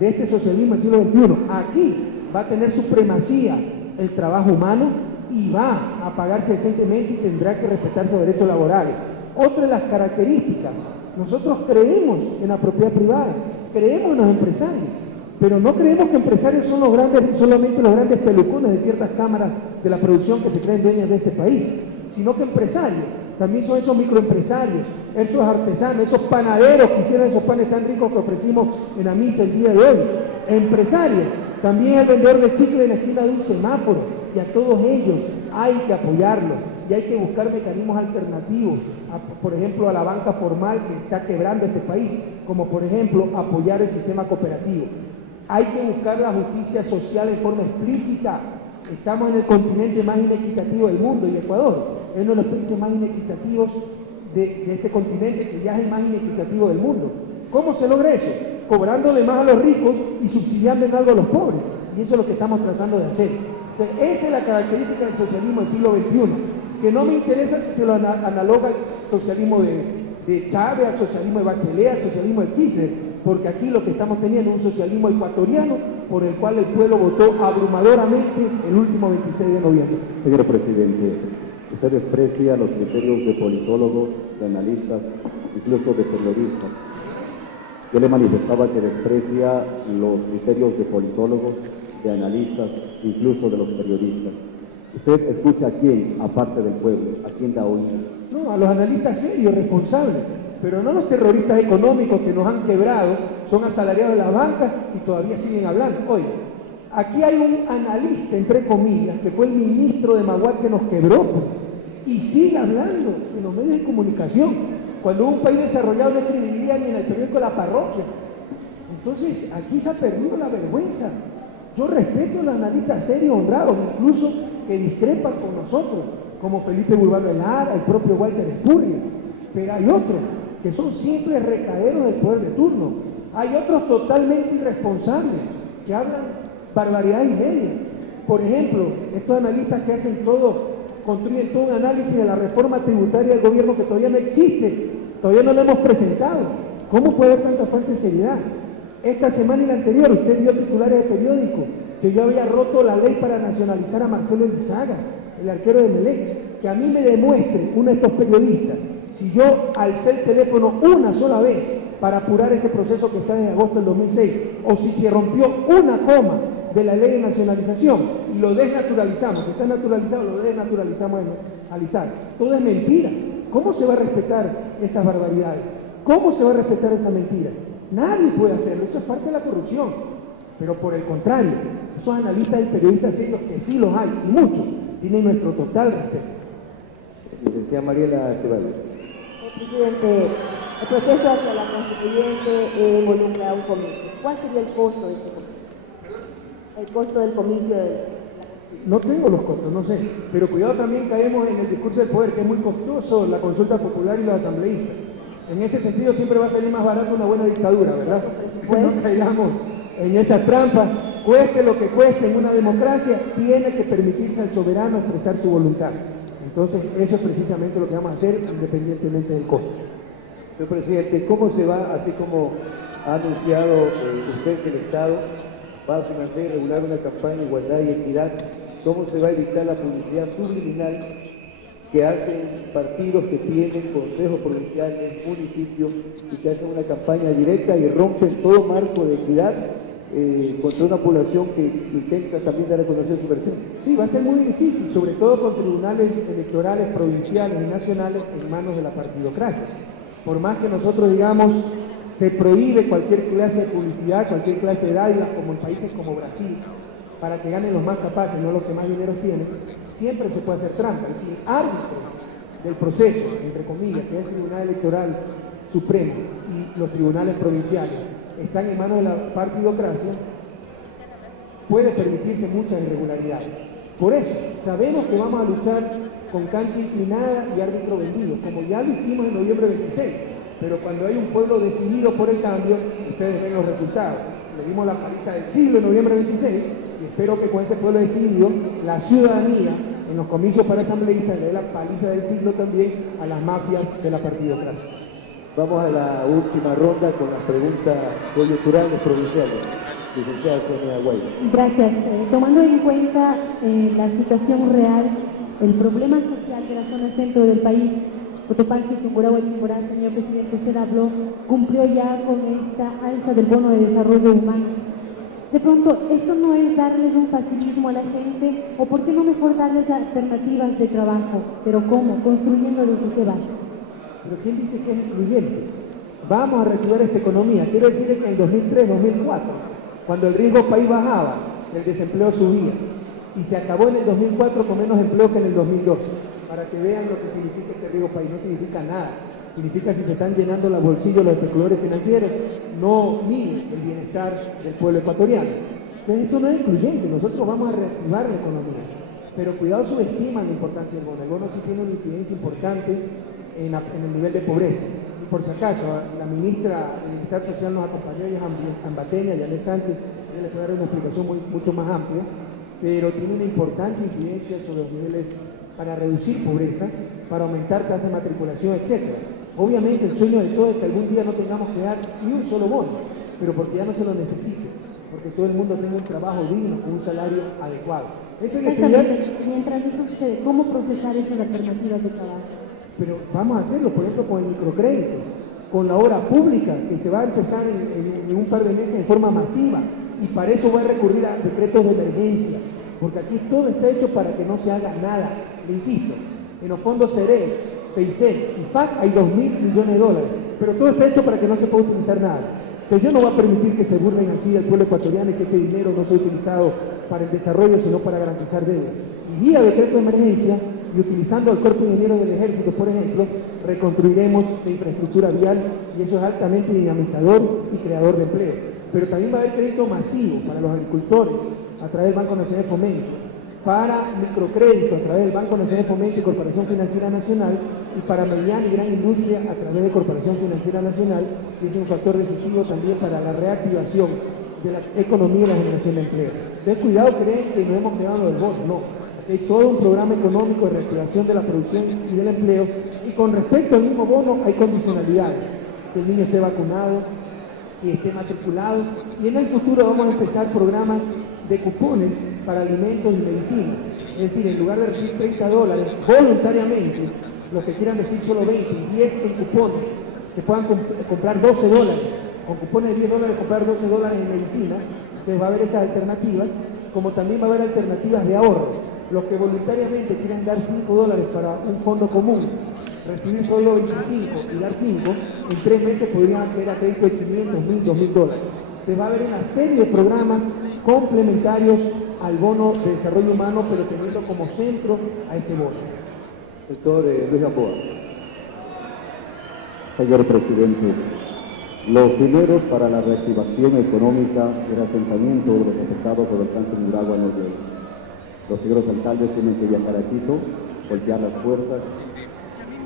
de este socialismo del siglo XXI. Aquí va a tener supremacía el trabajo humano y va a pagarse decentemente y tendrá que respetar sus derechos laborales. Otra de las características, nosotros creemos en la propiedad privada, creemos en los empresarios, pero no creemos que empresarios son solamente los grandes pelucones de ciertas cámaras de la producción que se creen dueños de este país, sino que empresarios también son esos microempresarios, esos artesanos, esos panaderos que hicieron esos panes tan ricos que ofrecimos en la misa el día de hoy. Empresarios, también el vendedor de chicle en la esquina de un semáforo, y a todos ellos hay que apoyarlos y hay que buscar mecanismos alternativos, por ejemplo, a la banca formal que está quebrando este país, como por ejemplo apoyar el sistema cooperativo. Hay que buscar la justicia social en forma explícita. Estamos en el continente más inequitativo del mundo y Ecuador es uno de los países más inequitativos de este continente, que ya es el más inequitativo del mundo. ¿Cómo se logra eso? Cobrándole más a los ricos y subsidiando en algo a los pobres. Y eso es lo que estamos tratando de hacer. Entonces, esa es la característica del socialismo del siglo XXI, que no me interesa si se lo analoga al socialismo de Chávez, al socialismo de Bachelet, al socialismo de Kirchner, porque aquí lo que estamos teniendo es un socialismo ecuatoriano por el cual el pueblo votó abrumadoramente el último 26 de noviembre. Señor presidente, usted desprecia los criterios de politólogos, de analistas, incluso de periodistas. Yo le manifestaba que desprecia los criterios de politólogos, de analistas, incluso de los periodistas. ¿Usted escucha a quién, aparte del pueblo? ¿A quién da oídos? No, a los analistas serios, responsables, pero no a los terroristas económicos que nos han quebrado, son asalariados de las bancas y todavía siguen hablando. Oye, aquí hay un analista, entre comillas, que fue el ministro de Maguad que nos quebró, pues, y sigue hablando en los medios de comunicación, cuando un país desarrollado no escribiría ni en el periódico La Parroquia. Entonces, aquí se ha perdido la vergüenza. Yo respeto a los analistas serios, honrados, incluso que discrepan con nosotros, como Felipe Urbano Lara, el propio Walter Espurria, pero hay otros que son simples recaderos del poder de turno. Hay otros totalmente irresponsables, que hablan barbaridad y media. Por ejemplo, estos analistas que hacen todo, construyen todo un análisis de la reforma tributaria del gobierno que todavía no existe, todavía no lo hemos presentado. ¿Cómo puede haber tanta falta de seriedad? Esta semana y la anterior usted vio titulares de periódico que yo había roto la ley para nacionalizar a Marcelo Elizaga, el arquero de Melec. Que a mí me demuestre uno de estos periodistas si yo alcé el teléfono una sola vez para apurar ese proceso que está desde agosto del 2006, o si se rompió una coma de la ley de nacionalización y lo desnaturalizamos. Si está naturalizado, lo desnaturalizamos en Alizar. Todo es mentira. ¿Cómo se va a respetar esas barbaridades? ¿Cómo se va a respetar esa mentira? Nadie puede hacerlo, eso es parte de la corrupción. Pero por el contrario, esos analistas y periodistas serios, que sí los hay, y muchos, tienen nuestro total respeto. Licenciada Mariela Ceballos. Presidente, el proceso hacia la constituyente involucra un comicio. ¿Cuál sería el costo de este comicio? El costo del comicio No tengo los costos, no sé, pero cuidado, también caemos en el discurso del poder, que es muy costoso la consulta popular y los asambleístas. En ese sentido siempre va a salir más barato una buena dictadura, ¿verdad? No caigamos en esa trampa. Cueste lo que cueste en una democracia, tiene que permitirse al soberano expresar su voluntad. Entonces, eso es precisamente lo que vamos a hacer, independientemente del costo. Señor presidente, ¿cómo se va, así como ha anunciado usted que el Estado va a financiar y regular una campaña de igualdad y equidad, cómo se va a evitar la publicidad subliminal que hacen partidos que tienen consejos provinciales, municipios, y que hacen una campaña directa y rompen todo marco de equidad contra una población que intenta también dar a conocer su versión? Sí, va a ser muy difícil, sobre todo con tribunales electorales provinciales y nacionales en manos de la partidocracia. Por más que nosotros digamos, se prohíbe cualquier clase de publicidad, cualquier clase de dádivas, como en países como Brasil, para que ganen los más capaces, no los que más dinero tienen, siempre se puede hacer trampa. Es decir, árbitro del proceso, entre comillas, que es el Tribunal Electoral Supremo y los tribunales provinciales, están en manos de la partidocracia, puede permitirse muchas irregularidades. Por eso, sabemos que vamos a luchar con cancha inclinada y árbitro vendido, como ya lo hicimos en noviembre 26. pero cuando hay un pueblo decidido por el cambio, ustedes ven los resultados. Le dimos la paliza del siglo en noviembre 26 y espero que con ese pueblo decidido, la ciudadanía en los comicios para asambleístas le dé la paliza del siglo también a las mafias de la partidocracia. Vamos a la última ronda con las preguntas coyunturales provinciales. Licenciada Sonia Guaira. Gracias. Tomando en cuenta la situación real, el problema social de la zona centro del país, Cotopaxi, Tungurahua y Chimborazo, señor presidente, usted habló, cumplió ya con esta alza del bono de desarrollo humano. De pronto, ¿esto no es darles un facilismo a la gente? ¿O por qué no mejor darles alternativas de trabajo? ¿Pero cómo? ¿Construyendo desde qué base? Pero ¿quién dice que es excluyente? Vamos a reactivar esta economía. Quiero decir que en el 2003, 2004, cuando el riesgo país bajaba, el desempleo subía. Y se acabó en el 2004 con menos empleo que en el 2002. Para que vean lo que significa este riesgo país. No significa nada. Significa si se están llenando los bolsillos los especuladores financieros, no mide el bienestar del pueblo ecuatoriano. Entonces eso no es excluyente. Nosotros vamos a reactivar la economía. Pero cuidado, subestiman la importancia del bono. El bono sí tiene una incidencia importante en el nivel de pobreza. Y por si acaso, la ministra de Bienestar Social nos acompañó, ella es ambateña, Yanet Sánchez, ella les puede dar una explicación mucho más amplia, pero tiene una importante incidencia sobre los niveles para reducir pobreza, para aumentar tasa de matriculación, etc. Obviamente el sueño de todos es que algún día no tengamos que dar ni un solo bono, pero porque ya no se lo necesite, porque todo el mundo tenga un trabajo digno, con un salario adecuado. Eso es Exactamente. Mientras eso sucede, ¿cómo procesar esas alternativas de trabajo? Pero vamos a hacerlo, por ejemplo, con el microcrédito, con la obra pública, que se va a empezar en un par de meses en forma masiva, y para eso voy a recurrir a decretos de emergencia, porque aquí todo está hecho para que no se haga nada. Le insisto, en los fondos CEREX, FEICEL y FAC hay 2.000 millones de dólares, pero todo está hecho para que no se pueda utilizar nada. Entonces yo no voy a permitir que se burlen así del pueblo ecuatoriano y que ese dinero no sea utilizado para el desarrollo, sino para garantizar deuda. Y vía decreto de emergencia, y utilizando el cuerpo de ingenieros del ejército, por ejemplo, reconstruiremos la infraestructura vial, y eso es altamente dinamizador y creador de empleo. Pero también va a haber crédito masivo para los agricultores a través del Banco Nacional de Fomento, para microcrédito a través del Banco Nacional de Fomento y Corporación Financiera Nacional, y para mediana y gran industria a través de Corporación Financiera Nacional, que es un factor decisivo también para la reactivación de la economía y la generación de empleo. Entonces, cuidado, creen que nos hemos quedado del bono, no. Hay todo un programa económico de reactivación de la producción y del empleo, y con respecto al mismo bono hay condicionalidades, que el niño esté vacunado, que esté matriculado, y en el futuro vamos a empezar programas de cupones para alimentos y medicinas. Es decir, en lugar de recibir $30 voluntariamente, los que quieran decir solo 20 y 10 en cupones, que puedan comprar $12, con cupones de $10 comprar $12 en medicina. Entonces va a haber esas alternativas, como también va a haber alternativas de ahorro. Los que voluntariamente quieren dar $5 para un fondo común, recibir solo 25 y dar 5, en 3 meses podrían acceder a crédito de $500, $1.000, $2.000. Entonces va a haber una serie de programas complementarios al bono de desarrollo humano, pero teniendo como centro a este bono. Doctor Luis Gamboa. Señor presidente, los dineros para la reactivación económica y el asentamiento de los afectados por el volcán Tungurahua nos llegan. Los señores alcaldes tienen que viajar a Quito, golpear las puertas,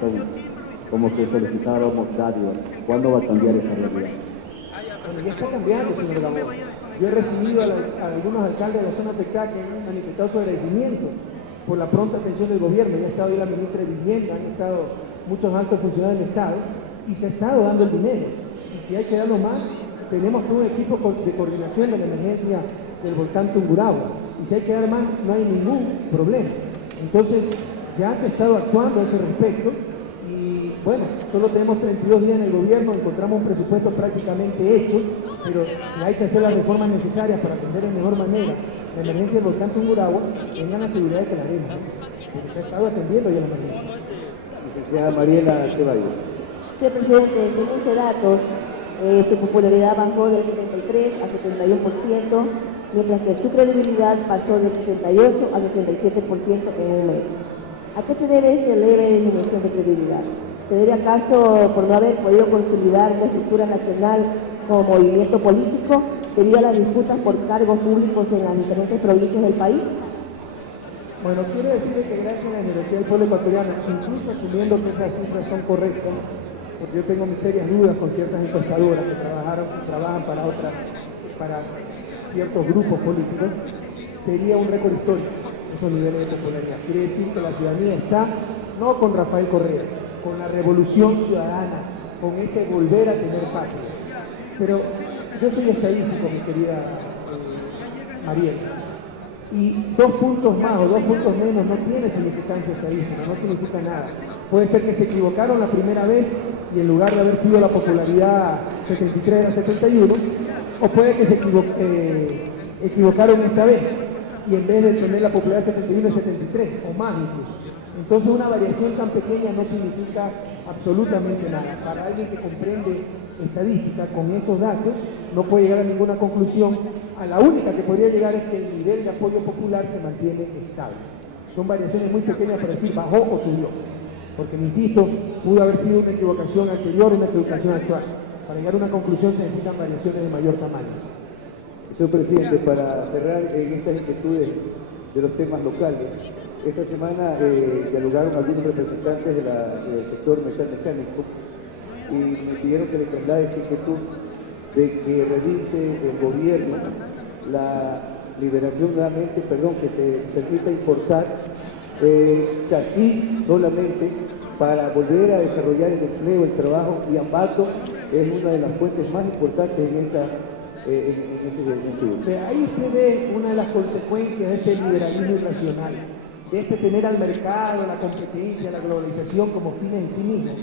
son como que solicitáramos dádivas. ¿Cuándo va a cambiar esa realidad? Bueno, ya está cambiando, señor Gamboa. Yo he recibido a algunos alcaldes de la zona afectada que han manifestado su agradecimiento por la pronta atención del gobierno. Ya ha estado ahí la ministra de Vivienda, han estado muchos altos funcionarios del Estado, y se ha estado dando el dinero. Y si hay que darlo más, tenemos todo un equipo de coordinación de la emergencia del volcán Tungurahua. Y si hay que dar más, no hay ningún problema. Entonces, ya se ha estado actuando a ese respecto. Y bueno, solo tenemos 32 días en el gobierno, encontramos un presupuesto prácticamente hecho, pero si hay que hacer las reformas necesarias para atender de mejor manera la emergencia del volcán Tungurahua, tengan la seguridad de que la haremos, ¿no? Porque se ha estado atendiendo ya la emergencia. Licenciada Mariela Ceballos. Señor presidente, según datos, su popularidad bajó del 73 a 71%, mientras que su credibilidad pasó del 68 a 67% en un mes. ¿A qué se debe esta leve disminución de credibilidad? ¿Se debe acaso por no haber podido consolidar la estructura nacional como movimiento político debido a las disputas por cargos públicos en las diferentes provincias del país? Bueno, quiero decirle que gracias a la generosidad del pueblo ecuatoriano, incluso asumiendo que esas cifras son correctas, porque yo tengo mis serias dudas con ciertas encuestadoras que trabajan para ciertos grupos políticos, sería un récord histórico esos niveles de popularidad. Quiere decir que la ciudadanía está, no con Rafael Correa, con la revolución ciudadana, con ese volver a tener patria. Pero yo soy estadístico, mi querida Mariela, y 2 puntos más o 2 puntos menos no tiene significancia estadística, no significa nada. Puede ser que se equivocaron la primera vez y en lugar de haber sido la popularidad 73 a 71, o puede que se equivocaron esta vez y en vez de tener la popularidad 71 a 73 o más incluso. Entonces una variación tan pequeña no significa absolutamente nada. Para alguien que comprende estadística con esos datos no puede llegar a ninguna conclusión. A la única que podría llegar es que el nivel de apoyo popular se mantiene estable. Son variaciones muy pequeñas para decir bajó o subió. Porque, me insisto, pudo haber sido una equivocación anterior o una equivocación actual. Para llegar a una conclusión se necesitan variaciones de mayor tamaño. Señor presidente, para cerrar en estas inquietudes de los temas locales, esta semana dialogaron algunos representantes del sector metalmecánico y me pidieron que le traslade esta inquietud de que revise el gobierno la liberación nuevamente, que se permita importar chasis solamente para volver a desarrollar el empleo, el trabajo, y Ambato es una de las fuentes más importantes en ese sentido. Ahí usted ve una de las consecuencias de este liberalismo irracional, de este tener al mercado, la competencia, la globalización como fines en sí mismos,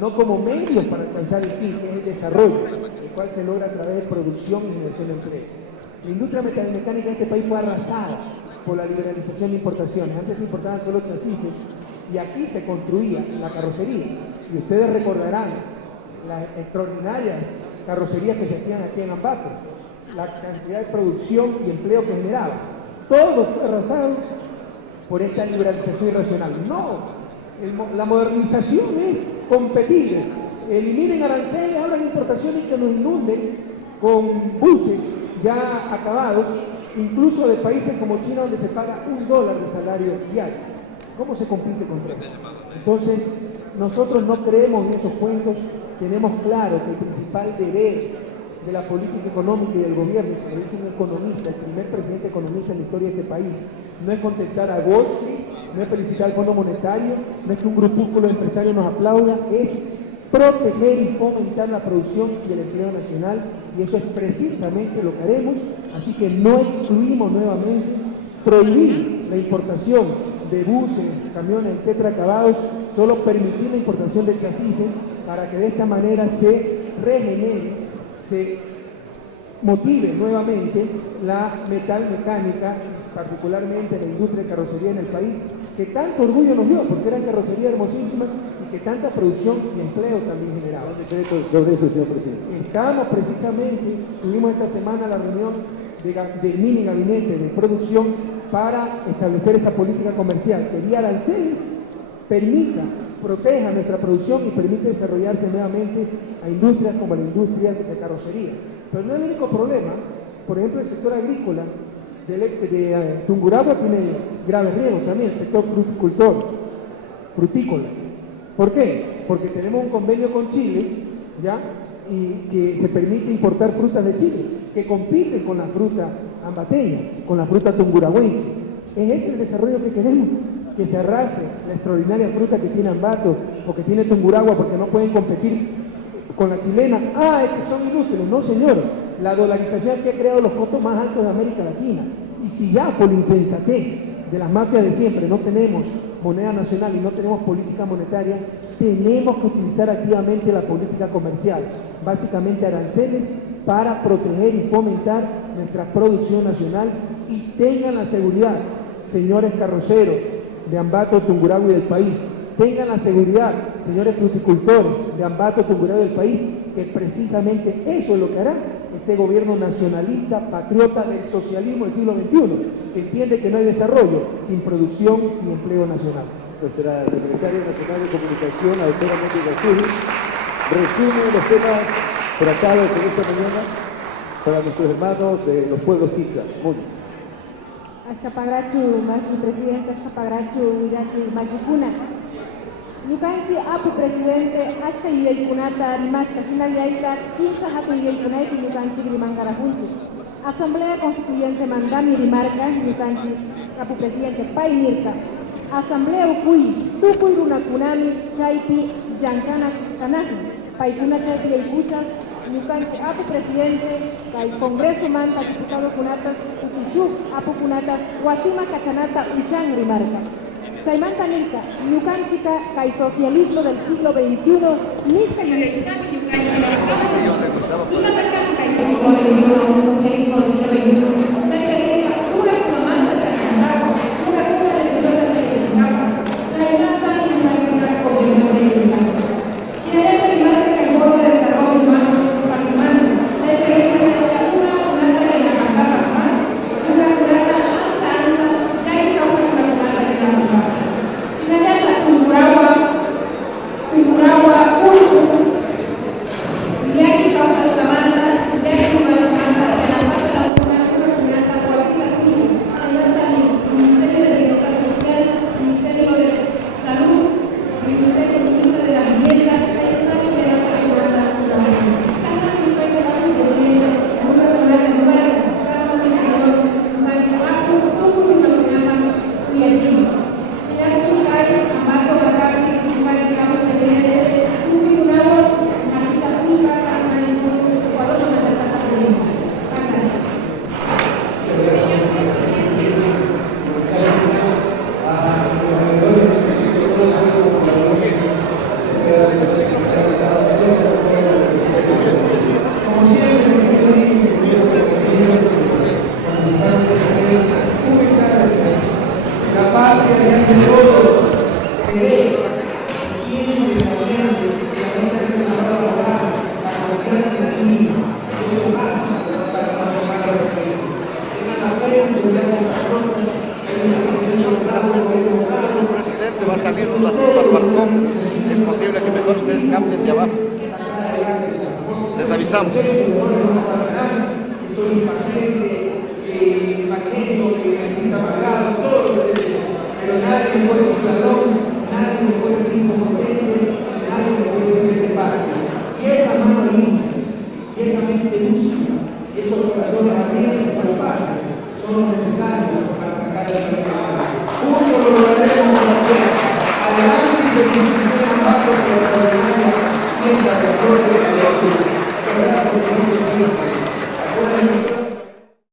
no como medios para alcanzar el fin, que es el desarrollo, el cual se logra a través de producción y generación de empleo. La industria metalmecánica de este país fue arrasada por la liberalización de importaciones. Antes se importaban solo chasis y aquí se construía la carrocería. Y ustedes recordarán las extraordinarias carrocerías que se hacían aquí en Ambato, la cantidad de producción y empleo que generaba. Todo fue arrasado por esta liberalización irracional. No, la modernización es competir. Eliminen aranceles, abran importaciones que nos inunden con buses ya acabados, incluso de países como China, donde se paga $1 de salario diario. ¿Cómo se compite contra eso? Entonces, nosotros no creemos en esos cuentos. Tenemos claro que el principal deber de la política económica y del gobierno, y se lo dice un economista, el primer presidente economista en la historia de este país, no es contentar a Wall Street, no es felicitar al Fondo Monetario, no es que un grupúsculo de empresarios nos aplauda, es proteger y fomentar la producción y el empleo nacional, y eso es precisamente lo que haremos. Así que no excluimos nuevamente prohibir la importación de buses, camiones, etcétera, acabados, solo permitir la importación de chasis para que de esta manera se regenere, se motive nuevamente la metalmecánica, particularmente la industria de carrocería en el país, que tanto orgullo nos dio, porque eran carrocerías hermosísimas y que tanta producción y empleo también generaba. Sobre eso, señor presidente. Estamos precisamente, tuvimos esta semana la reunión del mini gabinete de producción para establecer esa política comercial que vía aranceles permita, proteja nuestra producción y permite desarrollarse nuevamente a industrias como la industria de carrocería. Pero no es el único problema. Por ejemplo, el sector agrícola de Tungurahua tiene graves riesgos también, el sector frutícola. ¿Por qué? Porque tenemos un convenio con Chile, ¿ya? Y que se permite importar frutas de Chile, que compiten con la fruta ambateña, con la fruta tungurahuense. ¿Es ese el desarrollo que queremos? Que se arrase la extraordinaria fruta que tiene Ambato o que tiene Tungurahua porque no pueden competir con la chilena. Es que son inútiles. No, señor. La dolarización que ha creado los costos más altos de América Latina. Y si ya por la insensatez de las mafias de siempre no tenemos moneda nacional y no tenemos política monetaria, tenemos que utilizar activamente la política comercial, básicamente aranceles, para proteger y fomentar nuestra producción nacional. Y tengan la seguridad, señores carroceros de Ambato, Tungurahua y del país, tengan la seguridad, señores fruticultores de Ambato, Tungurahua y del país, que precisamente eso es lo que hará este gobierno nacionalista, patriota del socialismo del siglo XXI, que entiende que no hay desarrollo sin producción ni empleo nacional. Nuestra secretaria nacional de Comunicación, la doctora Mati García, resume los temas tratados en esta mañana para nuestros hermanos de los pueblos quichua. Ashapagrachu, Mashi Presidenta, Ashapagrachu, Yachi, Mashikuna. Ñukanchik apu presidente ashka yuyaykunata rimashka shinallayta kimsa hatun yuyaykunaypi ñukanchik rimankarapunchik. Asamblea Constituyente mandami rimarka ñukanchik apu presidente pay nirka. Asamblea ukuy tukuy runakunami chaypi llankana kanakun. Paykuna chaypi yaykushas ñukanchik apu presidente kay Congreso manta diputado kunatas ukishuk apu kunatas wasima kachanata ushan rimarka. Chaymanta nirka, ñukanchika kay socialismo del siglo XXI, nishka yuyaykami ñukanchika. Imatakami kay socialismo del siglo XXI. Chayka una kumamanta chaykantawa, una kuna rechota chaykantawa, chaymanta ñukanchika gobierno regional. Chayaka rimarka kay boda de desarrollo humano, patrimonio, chayka rimarka una kunata de la cantaba humana, una kunata ansa ansa, chayka una kunata de la cantaba. Tungurawa uiku yaki kausa shtamanta yaki kumashtamanta yana pata una kunata kuasita kushu chayanta ni Ministerio de Bienestar Social, Ministerio de Salud, Ministerio de la Vivienda, chayanta ni yana kunata kasa kunata presidente una kunata nueva kasa presidente manchaku tuku kunata kuyachini chayanta kai ambato bakari la patria de todos se ve siempre cambiando, la confianza en sí mismo. Eso pasa para transformar a los países. Tengan la fe, seguridad con nosotros. El presidente va a salir un ratito al balcón. Es posible que mejor ustedes cambien de abajo. Les avisamos. Que son impacientes, evangélicos, que necesitan pagado, todo lo que tenemos. Pero nadie me puede ser ladrón, nadie me puede ser incompetente, nadie me puede ser parte. Y esas manos limpias, y esa mente lúcida, esos corazones abiertos para la paz, son necesarios para sacar el país. Juntos lo lograremos también. Adelante y que nos sigan abajo por la gobernanza, mientras que todos los